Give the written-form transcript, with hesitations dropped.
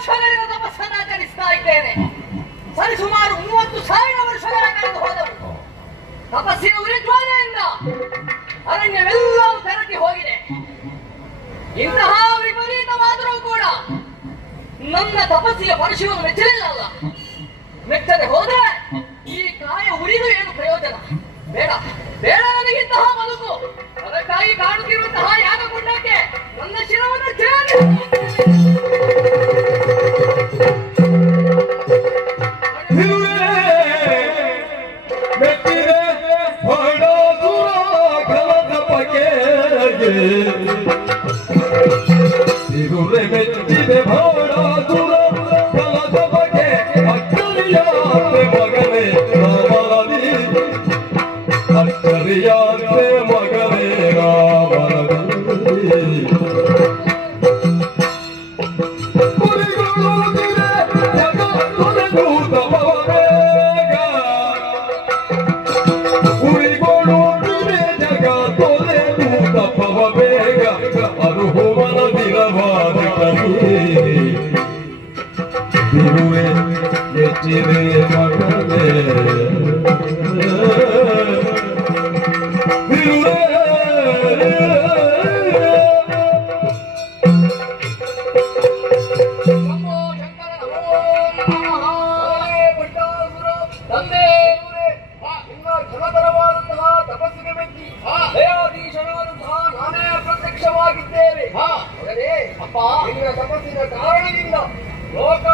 ವರ್ಷಗಳಿಂದ ತಪಸ್ಸನ್ನು ಆಚರಿಸ್ತಾ ಇದ್ದೇನೆ. ಸರಿಸುಮಾರು 30,000 ವರ್ಷಗಳ ಕಳೆದು ಹೋದವು. ತಪಸ್ಸಿನ ಉರಿಜ್ವಾಲೆಯಿಂದ ಅರಣ್ಯವೆಲ್ಲವೂ ಕರಗಿ ಹೋಗಿದೆ. ಇಂತಹ ವಿಪರೀತವಾದರೂ ಕೂಡ ನನ್ನ ತಪಸ್ಸಿಗೆ ಪರಶುವನ್ನು ಮೆಚ್ಚಲಿಲ್ಲಲ್ಲ. ಮೆಚ್ಚದೆ ಹೋದ್ರೆ ಈ ಕಾಯ ಉರಿದು ಏನು ಪ್ರಯೋಜನ? ಬೇಡ ಬೇಡ, ನನಗಿಂತಹ ಬದುಕು. ಅದಕ್ಕಾಗಿ ಕಾಣುತ್ತಿರುವಂತಹ ಯಾಗಗುಂಡಕ್ಕೆ ನನ್ನ ಶಿರವನ್ನು ಚೇರಿ ಮೆಚ್ಚಿದೆ ಭಾಳ ದೂರ ಕಲದ ಬಗೆ ಅಚ್ಚರಿಯಾತೆ ಮಗನೇ ರಾಮರದಿ, ಅಚ್ಚರಿಯಾತೆ ಮಗನೇ ರಾಮರದಿ. ಉರಿಗೊಳ್ಳುವುದಿದೆ ಜಗತ್ತೊರೆದೂತ ಭವವೇಗ, ಉರಿಗೊಳ್ಳುವುದಿದೆ ಜಗತ್ತೊರೆದೂತ ಭವವೇಗ. ಅನುಭವನ ದಿನವಾದ ತಿರುವೆ ಎಚ್ಚಿದೆ ಮಗನೇ ತಿರುವೆ. ಘನತರವಾದಂತಹ ತಪಸ್ಸಿಗೆ ಮೆಚ್ಚಿ ದಯಾಧೀಶನಾದಂತಹ ನಾನೇ ಪ್ರತ್ಯಕ್ಷವಾಗಿದ್ದೇನೆ. ಅಪ್ಪ, ನಿನ್ನ ತಪಸ್ಸಿನ ಕಾರಣದಿಂದ ಲೋಕ